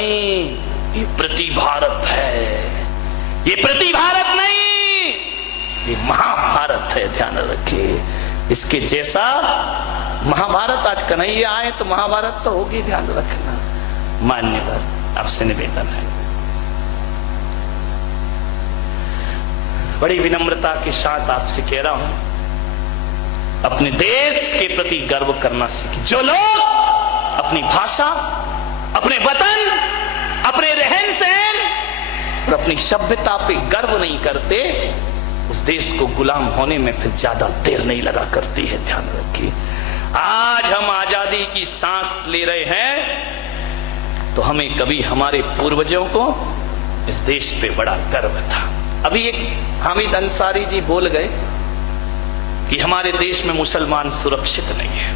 नहीं, ये प्रति भारत है, ये प्रति भारत नहीं, ये महाभारत है। ध्यान रखिए, इसके जैसा महाभारत। आज कन्हैया आए तो महाभारत तो होगी, ध्यान रखना। मान्यवर, आपसे निवेदन है, बड़ी विनम्रता के साथ आपसे कह रहा हूं, अपने देश के प्रति गर्व करना सीखें। जो लोग अपनी भाषा, अपने वतन, अपने रहन सहन और अपनी सभ्यता पे गर्व नहीं करते, उस देश को गुलाम होने में फिर ज्यादा देर नहीं लगा करती है। ध्यान रखिए, आज हम आजादी की सांस ले रहे हैं तो हमें कभी हमारे पूर्वजों को इस देश पे बड़ा गर्व था। अभी एक हामिद अंसारी जी बोल गए कि हमारे देश में मुसलमान सुरक्षित नहीं है।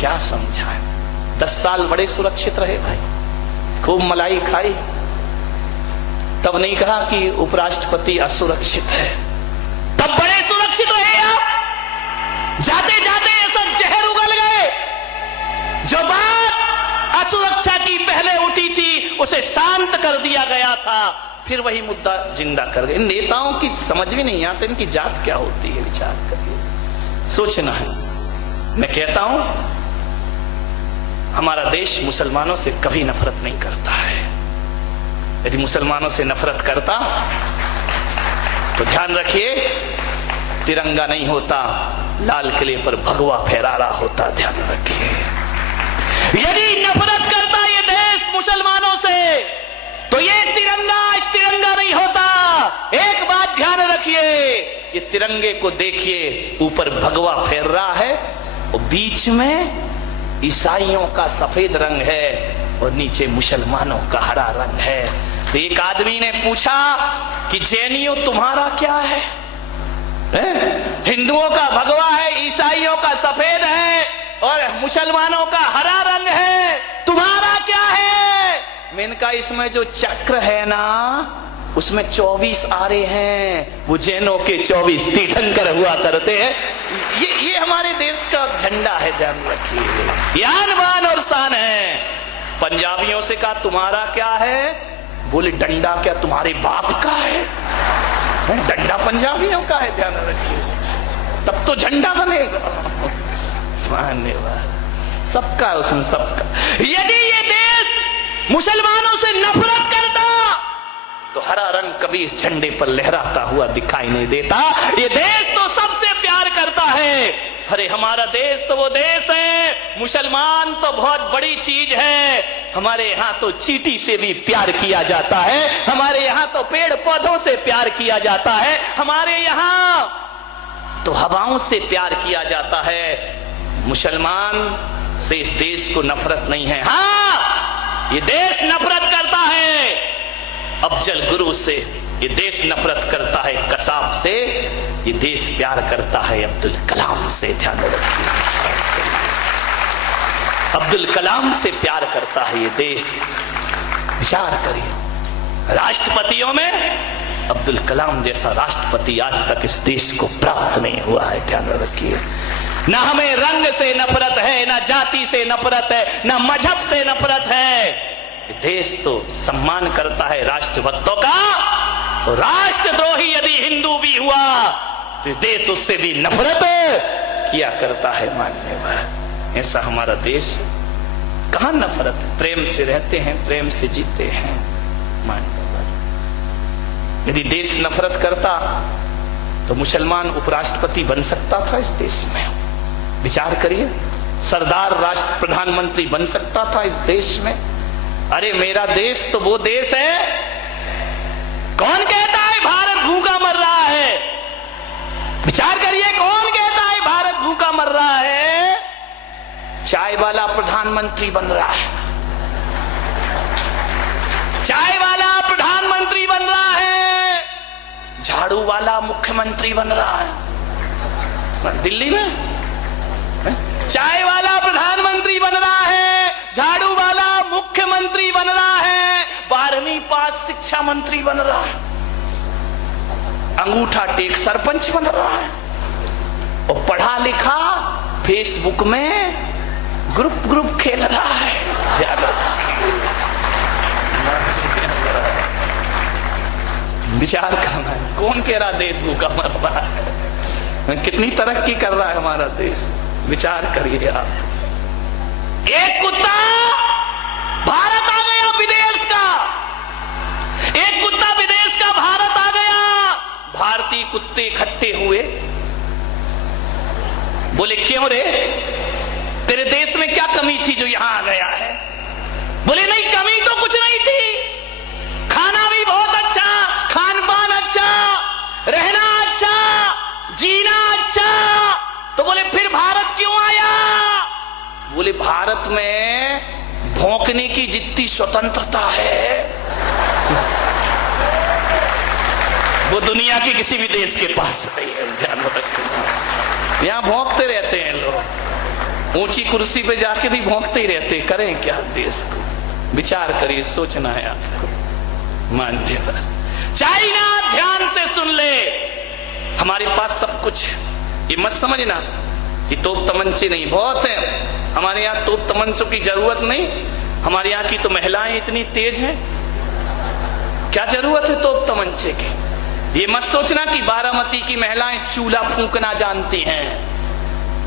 क्या समझाएं? 10 साल बड़े सुरक्षित रहे भाई, खूब मलाई खाई, तब नहीं कहा कि उपराष्ट्रपति असुरक्षित है। तब बड़े सुरक्षित रहे आप। जाते जाते ऐसा जहर उगल गए, जो बात असुरक्षा की पहले उठी थी उसे शांत कर दिया गया था, फिर वही मुद्दा जिंदा कर गए। नेताओं की समझ भी नहीं आती इनकी जात क्या होती है, विचार करिए, सोचना है। मैं कहता हूं, हमारा देश मुसलमानों से कभी नफरत नहीं करता है। यदि मुसलमानों से नफरत करता तो ध्यान रखिए, तिरंगा नहीं होता, लाल किले पर भगवा फहरा रहा होता। ध्यान रखिए, यदि नफरत करता ये देश मुसलमानों से तो ये तिरंगा नहीं होता। एक बात ध्यान रखिए, ये तिरंगे को देखिए, ऊपर भगवा फहर रहा है और बीच में ईसाइयों का सफेद रंग है और नीचे मुसलमानों का हरा रंग है। तो एक आदमी ने पूछा कि जैनियों तुम्हारा क्या है? हिंदुओं का भगवा है, ईसाइयों का सफेद है और मुसलमानों का हरा रंग है, तुम्हारा क्या है? मैंने कहा इसमें जो चक्र है ना उसमें 24 आरे हैं, वो जैनों के 24 तीर्थंकर हुआ करते हैं। ये हमारे देश का झंडा है, ध्यान रखिए, यान बान और शान है। पंजाबियों से कहा तुम्हारा क्या है? बोले डंडा क्या तुम्हारे बाप का है? डंडा पंजाबियों का है, ध्यान रखिए, तब तो झंडा बनेगा। धन्यवाद, सबका है उसमें, सबका। यदि ये देश मुसलमानों से नफरत करता तो हरा रंग कभी इस झंडे पर लहराता हुआ दिखाई नहीं देता। ये देश तो सबसे प्यार करता है। अरे हमारा देश तो वो देश है, मुसलमान तो बहुत बड़ी चीज है। हमारे यहाँ तो चींटी से भी प्यार किया जाता है, हमारे यहाँ तो पेड़ पौधों से प्यार किया जाता है, हमारे यहाँ तो हवाओं से प्यार किया जाता है। मुसलमान से इस देश को नफरत नहीं है। हाँ, ये देश नफरत करता है अफजल गुरु से, ये देश नफरत करता है कसाब से, ये देश प्यार करता है अब्दुल कलाम से। ध्यान रखिए, अब्दुल कलाम से प्यार करता है ये देश। विचार करिए, राष्ट्रपतियों में अब्दुल कलाम जैसा राष्ट्रपति आज तक इस देश को प्राप्त नहीं हुआ है। ध्यान रखिए, ना हमें रंग से नफरत है, ना जाति से नफरत है, ना मजहब से नफरत है। देश तो सम्मान करता है राष्ट्रभक्तों का, और राष्ट्रद्रोही यदि हिंदू भी हुआ तो देश उससे भी नफरत किया करता है। मान्यवर, ऐसा हमारा देश, कहां नफरत? प्रेम से रहते हैं, प्रेम से जीते हैं। मान्यवर, यदि देश नफरत करता तो मुसलमान उपराष्ट्रपति बन सकता था इस देश में। विचार करिए, सरदार राष्ट्र प्रधानमंत्री बन सकता था इस देश में। अरे मेरा देश तो वो देश है, कौन कहता है भारत भूखा मर रहा है? विचार करिए, कौन कहता है भारत भूखा मर रहा है? चाय वाला प्रधानमंत्री बन रहा है, चाय वाला प्रधानमंत्री बन रहा है, झाड़ू वाला मुख्यमंत्री बन रहा है। दिल्ली में चाय वाला प्रधानमंत्री बन रहा है, झाड़ू वाला मुख्यमंत्री बन रहा है, 12वीं पास शिक्षा मंत्री बन रहा है, अंगूठा टेक सरपंच बन रहा है, और पढ़ा लिखा फेसबुक में ग्रुप खेल रहा है। विचार करना है। कौन कह रहा देश भूखा मर रहा है? कितनी तरक्की कर रहा है हमारा देश, विचार करिए आप। एक कुत्ता भारत आ गया विदेश का, एक कुत्ता विदेश का भारत आ गया। भारतीय कुत्ते इकट्ठे हुए, बोले क्यों रे, तेरे देश में क्या कमी थी जो यहां आ गया है? बोले नहीं, कमी तो कुछ नहीं थी, खाना भी बहुत अच्छा, खान पान अच्छा, रहना अच्छा, जीना अच्छा। तो बोले फिर भारत क्यों आया? बोले भारत में भौंकने की जितनी स्वतंत्रता है वो दुनिया के किसी भी देश के पास नहीं है। ध्यान रखना, यहां भौंकते रहते हैं लोग, ऊंची कुर्सी पे जाके भी भौंकते ही रहते। करें क्या देश को? विचार करिए, सोचना है आपको। मान्यवर चाइना, ध्यान से सुन ले, हमारे पास सब कुछ है। ये मत समझना कि तोप तमंचे नहीं, बहुत है हमारे यहाँ, तोप तमंचों की जरूरत नहीं। हमारे यहाँ की तो महिलाएं इतनी तेज हैं, क्या जरूरत है तोप तमंचे की? ये मत सोचना कि बारामती की महिलाएं चूल्हा फूंकना जानती हैं।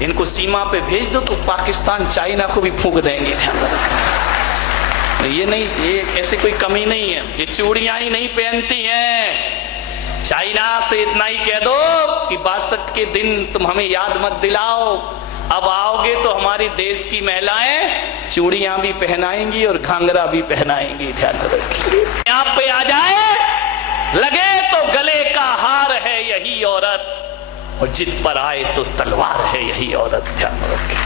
इनको सीमा पे भेज दो तो पाकिस्तान चाइना को भी फूंक देंगे। ध्यान रखना, ये नहीं, ये ऐसे कोई कमी नहीं है। ये चूड़ियां ही नहीं पहनती हैं। चाइना से इतना ही कह दो कि 62 के दिन तुम हमें याद मत दिलाओ, अब आओगे तो हमारी देश की महिलाएं चूड़ियां भी पहनाएंगी और घाघरा भी पहनाएंगी। ध्यान रखिए, यहाँ पे आ जाए लगे तो गले का हार है यही औरत, और जिद पर आए तो तलवार है यही औरत। ध्यान रखिए,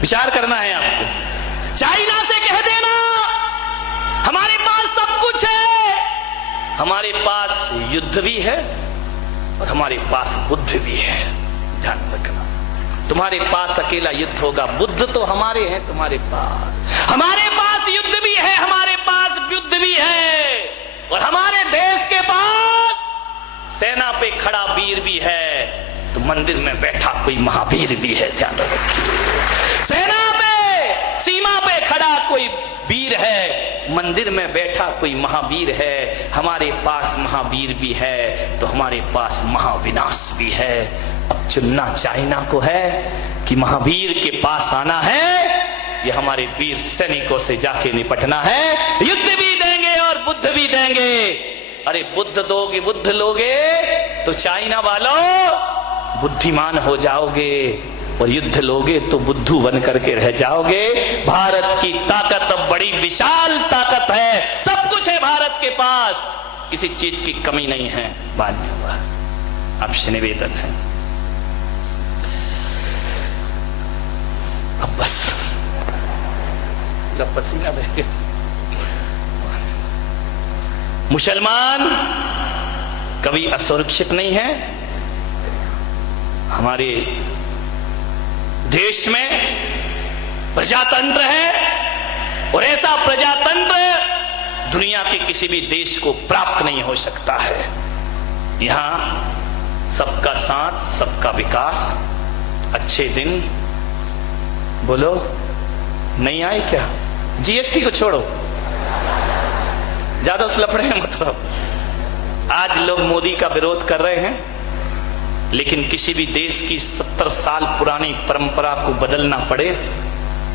विचार करना है आपको। चाइना से कह देना हमारे पास सब कुछ है, हमारे पास युद्ध भी है और हमारे पास बुद्ध भी है। ध्यान रखना, तुम्हारे पास अकेला युद्ध होगा, बुद्ध तो हमारे हैं तुम्हारे पास। हमारे पास युद्ध भी है, हमारे पास युद्ध भी है, और हमारे देश के पास सेना पे खड़ा वीर भी है, तो मंदिर में बैठा कोई महावीर भी है। ध्यान रखिए, सेना पे, सीमा पे खड़ा कोई वीर है, मंदिर में बैठा कोई महावीर है। हमारे पास महावीर भी है तो हमारे पास महाविनाश भी है। अब चुनना चाइना को है कि महावीर के पास आना है, ये हमारे वीर सैनिकों से जाके निपटना है। युद्ध भी देंगे और बुद्ध भी देंगे। अरे बुद्ध दोगे, बुद्ध लोगे तो चाइना वालों बुद्धिमान हो जाओगे, और युद्ध लोगे तो बुद्धू बन करके रह जाओगे। भारत की ताकत अब बड़ी विशाल ताकत है, सब कुछ है भारत के पास, किसी चीज की कमी नहीं है। मान्यवर आपसे निवेदन है, अब बस पसीना बह गया। मुसलमान कभी असुरक्षित नहीं है। हमारे देश में प्रजातंत्र है, और ऐसा प्रजातंत्र दुनिया के किसी भी देश को प्राप्त नहीं हो सकता है। यहां सबका साथ, सबका विकास। अच्छे दिन बोलो, नहीं आए क्या? जीएसटी को छोड़ो, ज्यादा उस लफड़े में मतलब। आज लोग मोदी का विरोध कर रहे हैं, लेकिन किसी भी देश की 70 साल पुरानी परंपरा को बदलना पड़े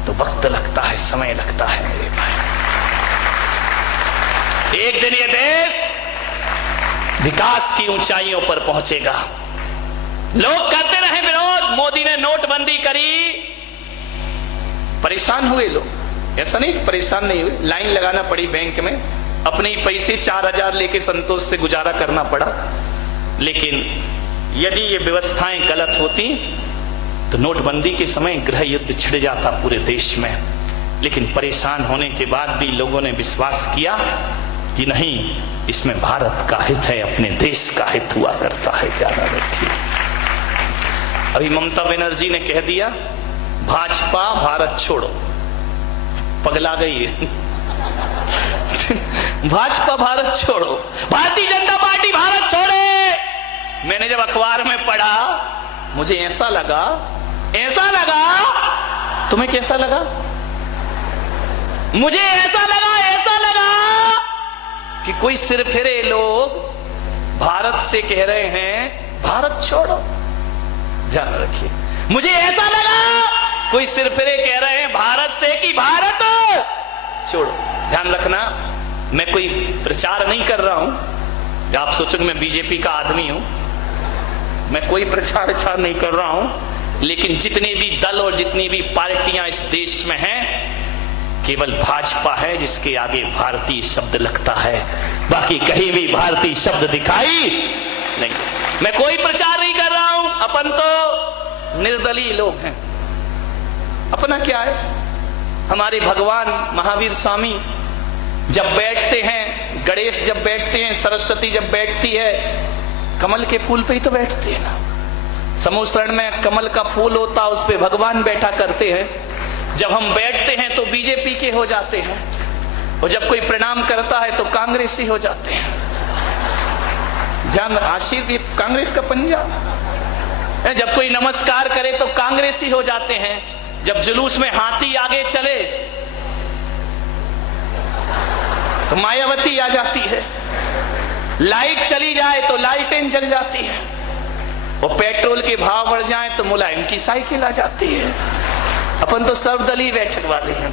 तो वक्त लगता है, समय लगता है मेरे भाई। एक दिन ये देश विकास की ऊंचाइयों पर पहुंचेगा। लोग करते रहे विरोध, मोदी ने नोटबंदी करी, परेशान हुए लोग। ऐसा नहीं परेशान नहीं हुए, लाइन लगाना पड़ी बैंक में, अपने ही पैसे 4000 लेके संतोष से गुजारा करना पड़ा। लेकिन यदि ये व्यवस्थाएं गलत होती तो नोटबंदी के समय गृह युद्ध छिड़ जाता पूरे देश में। लेकिन परेशान होने के बाद भी लोगों ने विश्वास किया कि नहीं, इसमें भारत का हित है, अपने देश का हित हुआ करता है। क्या रखिए, अभी ममता बनर्जी ने कह दिया भाजपा भारत छोड़ो, पगला गई है। भाजपा भारत छोड़ो, भारतीय जनता पार्टी भारत छोड़े। मैंने जब अखबार में पढ़ा मुझे ऐसा लगा, तुम्हें कैसा लगा? मुझे ऐसा लगा कि कोई सिरफिरे लोग भारत से कह रहे हैं भारत छोड़ो। ध्यान रखिए, मुझे ऐसा लगा कोई सिरफिरे कह रहे हैं भारत से कि भारत छोड़ो। ध्यान रखना, मैं कोई प्रचार नहीं कर रहा हूं, आप सोचोगे मैं बीजेपी का आदमी हूं। मैं कोई प्रचार नहीं कर रहा हूं, लेकिन जितने भी दल और जितनी भी पार्टियां इस देश में हैं, केवल भाजपा है जिसके आगे भारतीय शब्द लगता है, बाकी कहीं भी भारतीय शब्द दिखाई नहीं। मैं कोई प्रचार नहीं कर रहा हूं, अपन तो निर्दलीय लोग हैं। अपना क्या है, हमारे भगवान महावीर स्वामी जब बैठते हैं, गणेश जब बैठते हैं, सरस्वती जब बैठती है, कमल के फूल पे ही तो बैठते हैं ना। समूह में कमल का फूल होता, उस पे भगवान बैठा करते हैं। जब हम बैठते हैं तो बीजेपी के हो जाते हैं, और जब कोई प्रणाम करता है तो कांग्रेसी हो जाते हैं। ध्यान, आशीर्वाद कांग्रेस का पंजा। जब कोई नमस्कार करे तो कांग्रेसी हो जाते हैं। जब जुलूस में हाथी आगे चले तो मायावती आ जाती है, लाइट चली जाए तो लालटेन जल जाती है, और पेट्रोल के भाव बढ़ जाए तो मुलायम की साइकिल आ जाती है। अपन तो सर्वदलीय बैठक वाले हैं।